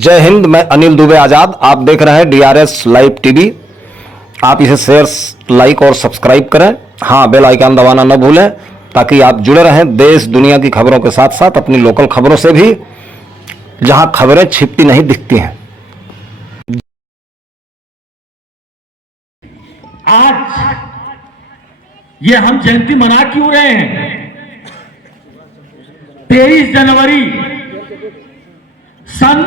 जय हिंद। मैं अनिल दुबे आजाद। आप देख रहे हैं डीआरएस लाइव टीवी। आप इसे शेयर, लाइक और सब्सक्राइब करें। हाँ, बेल आइकन दबाना न भूलें ताकि आप जुड़े रहें देश दुनिया की खबरों के साथ साथ अपनी लोकल खबरों से भी, जहां खबरें छिपती नहीं दिखती हैं। आज ये हम जयंती मना क्यों रहे हैं? 23 जनवरी सन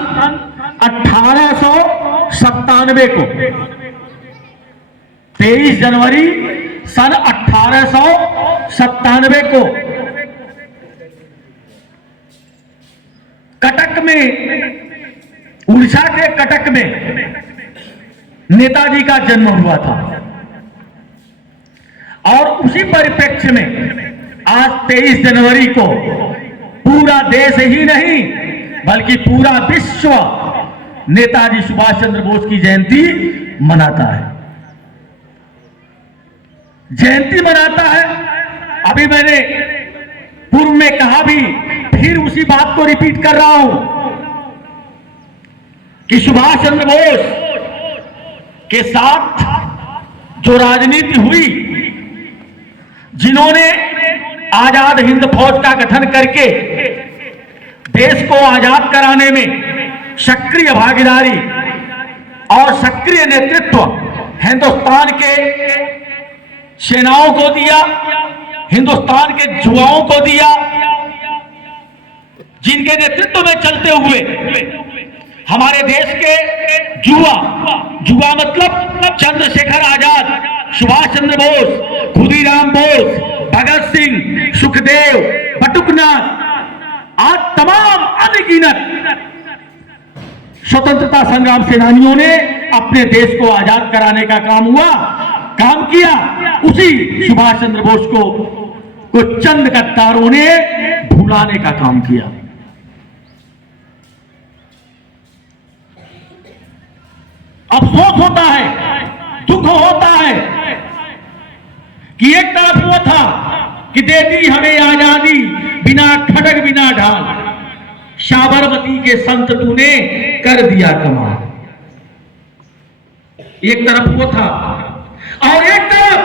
1897 को, 23 जनवरी सन 1897 को कटक में, उड़ीसा के कटक में नेताजी का जन्म हुआ था। और उसी परिप्रेक्ष्य में आज 23 जनवरी को पूरा देश ही नहीं बल्कि पूरा विश्व नेताजी सुभाष चंद्र बोस की जयंती मनाता है, जयंती मनाता है। अभी मैंने पूर्व में कहा भी, फिर उसी बात को रिपीट कर रहा हूं कि सुभाष चंद्र बोस के साथ जो राजनीति हुई, जिन्होंने आजाद हिंद फौज का गठन करके देश को आजाद कराने में सक्रिय भागीदारी और सक्रिय नेतृत्व हिंदुस्तान के सेनाओं को दिया, हिंदुस्तान के युवाओं को दिया, जिनके नेतृत्व में चलते हुए हमारे देश के युवा मतलब चंद्रशेखर आजाद, सुभाष चंद्र बोस, खुदीराम बोस, भगत सिंह, सुखदेव, बटुकनाथ, आज तमाम अनगिनत स्वतंत्रता संग्राम सेनानियों ने अपने देश को आजाद कराने का काम किया। उसी सुभाष चंद्र बोस को चंद गद्दारों ने भुलाने का काम किया। अफसोस होता है, दुख होता है कि एक तरफ वो था कि दे दी हमें आजादी बिना खड़ग बिना ढाल, साबरमती के संत तूने कर दिया कमाल। एक तरफ वो था और एक तरफ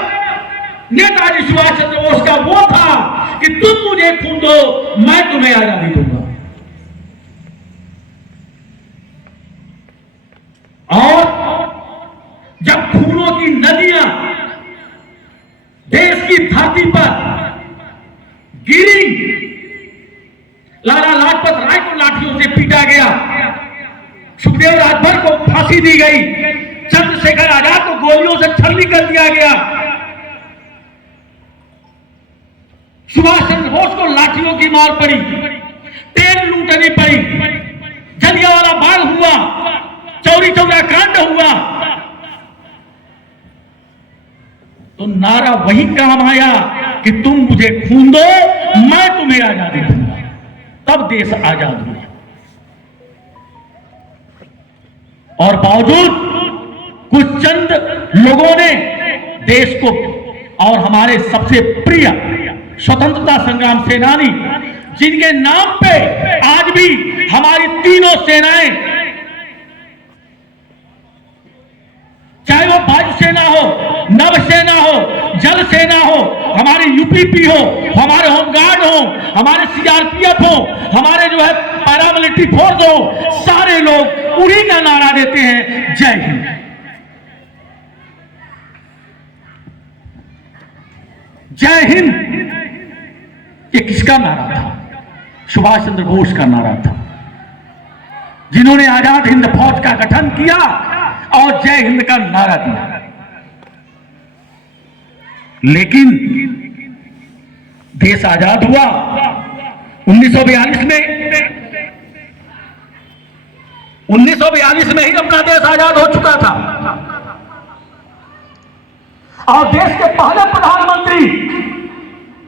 नेताजी सुभाष चंद्र बोस का वो था कि तुम मुझे खून दो, मैं तुम्हें आजादी दूंगा। और जब खूनों की नदियां देश की धरती पर गिरी, लाला लाजपत राय को लाठियों से पीटा गया, सुखदेव राजभर को फांसी दी गई, चंद्रशेखर आजाद को गोलियों से छलनी कर दिया गया, सुभाष चंद्र बोस को लाठियों की मार पड़ी, तेल लूटनी पड़ी, जलियांवाला बाग हुआ, चौरी चौरा कांड हुआ, तो नारा वही काम आया कि तुम मुझे खून दो, मैं तुम्हें आजादी दूंगा। तब देश आजाद हुआ। और बावजूद कुछ चंद लोगों ने देश को और हमारे सबसे प्रिय स्वतंत्रता संग्राम सेनानी, जिनके नाम पे आज भी हमारी तीनों सेनाएं, चाहे वो वायुसेना हो, नवसेना हो, जल सेना हो, हमारे यूपीपी हो, हमारे होमगार्ड हो, हमारे सीआरपीएफ हो, हमारे जो है पैरामिलिट्री फोर्स हो, सारे लोग उन्हीं का नारा देते हैं, जय हिंद। जय हिंद ये किसका नारा था? सुभाष चंद्र बोस का नारा था, जिन्होंने आजाद हिंद फौज का गठन किया और जय हिंद का नारा दिया। लेकिन देश आजाद हुआ 1942 में। 1942 में ही अपना देश आजाद हो चुका था और देश के पहले प्रधानमंत्री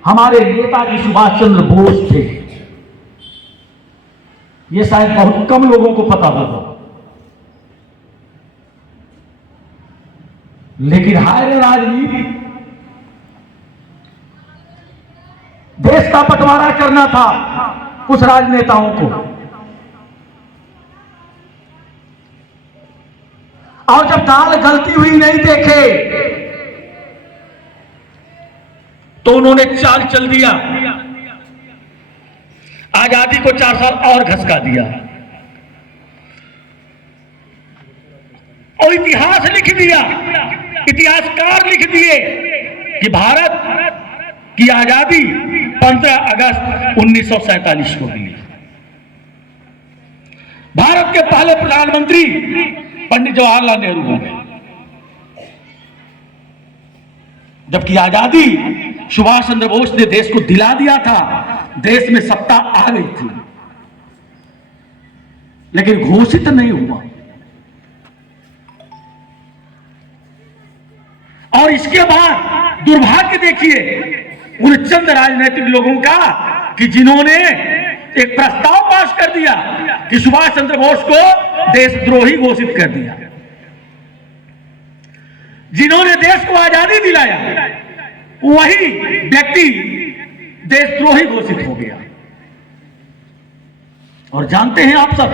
हमारे नेताजी सुभाष चंद्र बोस थे। यह शायद बहुत कम लोगों को पता होगा, लेकिन हाय राजनीति, देश का बंटवारा करना था उस राजनेताओं को। और जब दाल गलती हुई नहीं देखे तो उन्होंने चाल चल दिया, आजादी को 4 साल और घसका दिया और इतिहास लिख दिया, इतिहासकार लिख दिए कि भारत की आजादी 15 अगस्त 1947 को मिली। भारत के पहले प्रधानमंत्री पंडित जवाहरलाल नेहरू हो गए, जबकि आजादी सुभाष चंद्र बोस ने देश को दिला दिया था, देश में सत्ता आ गई थी, लेकिन घोषित नहीं हुआ। और इसके बाद दुर्भाग्य देखिए उन चंद राजनीतिक लोगों का कि जिन्होंने एक प्रस्ताव पास कर दिया कि सुभाष चंद्र बोस को देशद्रोही घोषित कर दिया, जिन्होंने देश को आजादी दिलाया वही व्यक्ति देशद्रोही घोषित हो गया। और जानते हैं आप सब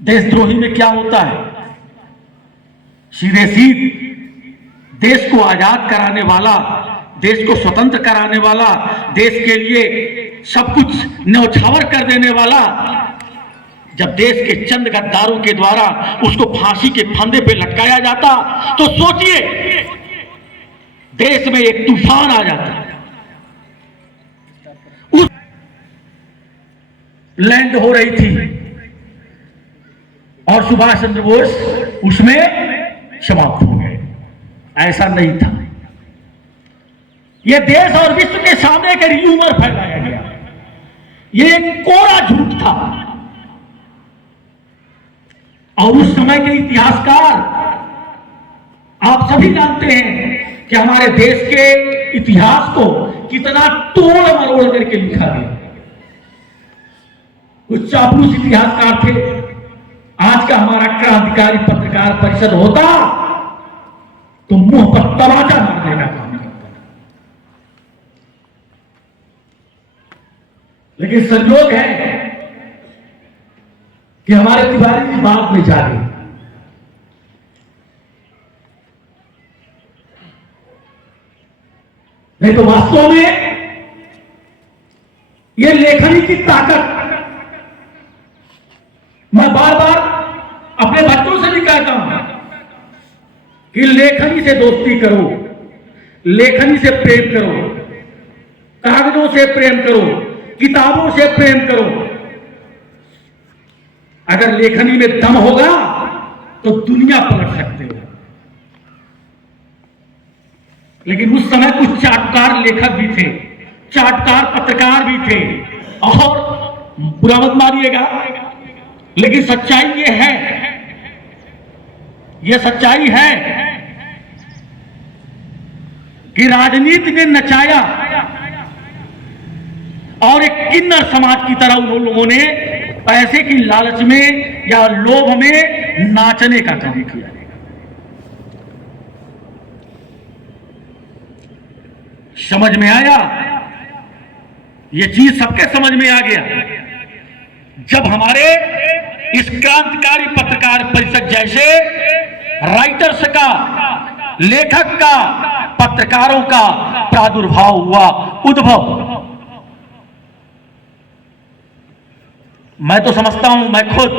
देशद्रोही में क्या होता है? सीधे सीधे देश को आजाद कराने वाला, देश को स्वतंत्र कराने वाला, देश के लिए सब कुछ न्यौछावर कर देने वाला, जब देश के चंद गद्दारों के द्वारा उसको फांसी के फंदे पे लटकाया जाता तो सोचिए देश में एक तूफान आ जाता। उस लैंड हो रही थी और सुभाष चंद्र बोस उसमें समाप्त हो गए। ऐसा नहीं था, यह देश और विश्व के सामने एक र्यूमर फैलाया गया, यह एक कोरा झूठ था। और उस समय के इतिहासकार आप सभी जानते हैं कि हमारे देश के इतिहास को कितना तोड़ मरोड़ करके लिखा गया। कुछ चापलूस इतिहासकार थे, आज का हमारा क्रांतिकारी पत्रकार परिषद होता तो मुंह पर तमाचा मारने का काम करता था। लेकिन संयोग है कि हमारे तिवारी की बात में जागे, नहीं तो वास्तव में यह लेखनी की ताकत, मैं बार बार अपने बच्चों से भी कहता हूं कि लेखनी से दोस्ती करो, लेखनी से प्रेम करो, कागजों से प्रेम करो, किताबों से प्रेम करो। अगर लेखनी में दम होगा तो दुनिया पलट सकते हो। लेकिन उस समय कुछ चाटकार लेखक भी थे, चाटकार पत्रकार भी थे, और बुरा मत मानिएगा लेकिन सच्चाई ये है, ये सच्चाई है कि राजनीति ने नचाया और एक किन्नर समाज की तरह उन लोगों ने पैसे की लालच में या लोभ में नाचने का काम किया। समझ में आया, ये चीज सबके समझ में आ गया जब हमारे इस क्रांतिकारी पत्रकार परिषद जैसे राइटर्स का, लेखक का, पत्रकारों का प्रादुर्भाव हुआ, उद्भव। मैं तो समझता हूं, मैं खुद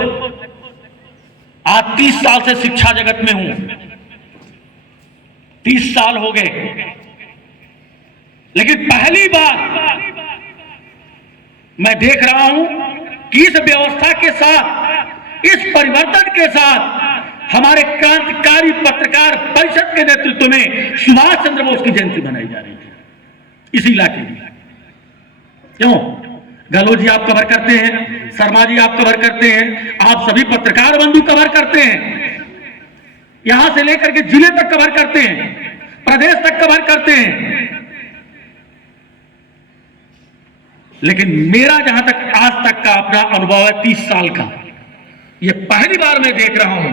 आज 30 साल से शिक्षा जगत में हूं, 30 साल हो गए, लेकिन पहली बार मैं देख रहा हूं कि इस व्यवस्था के साथ, इस परिवर्तन के साथ हमारे क्रांतिकारी पत्रकार परिषद के नेतृत्व में सुभाष चंद्र बोस की जयंती मनाई जा रही है इस इलाके में। क्यों? गहलोत जी आप कवर करते हैं, शर्मा जी आप कवर करते हैं, आप सभी पत्रकार बंधु कवर करते हैं, यहां से लेकर के जिले तक कवर करते हैं, प्रदेश तक कवर करते हैं। लेकिन मेरा जहां तक आज तक का अपना अनुभव है 30 साल का, यह पहली बार मैं देख रहा हूं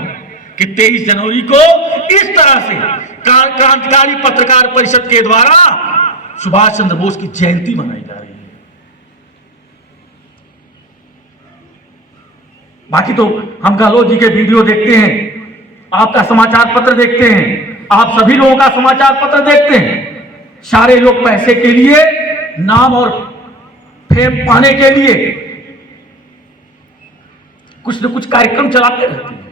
कि 23 जनवरी को इस तरह से क्रांतिकारी पत्रकार परिषद के द्वारा सुभाष चंद्र बोस की जयंती मनाई जा रही है। बाकी तो हम गहलोत जी के वीडियो देखते हैं, आपका समाचार पत्र देखते हैं, आप सभी लोगों का समाचार पत्र देखते हैं। सारे लोग पैसे के लिए, नाम और फेम पाने के लिए कुछ न कुछ कार्यक्रम चलाते रहते हैं।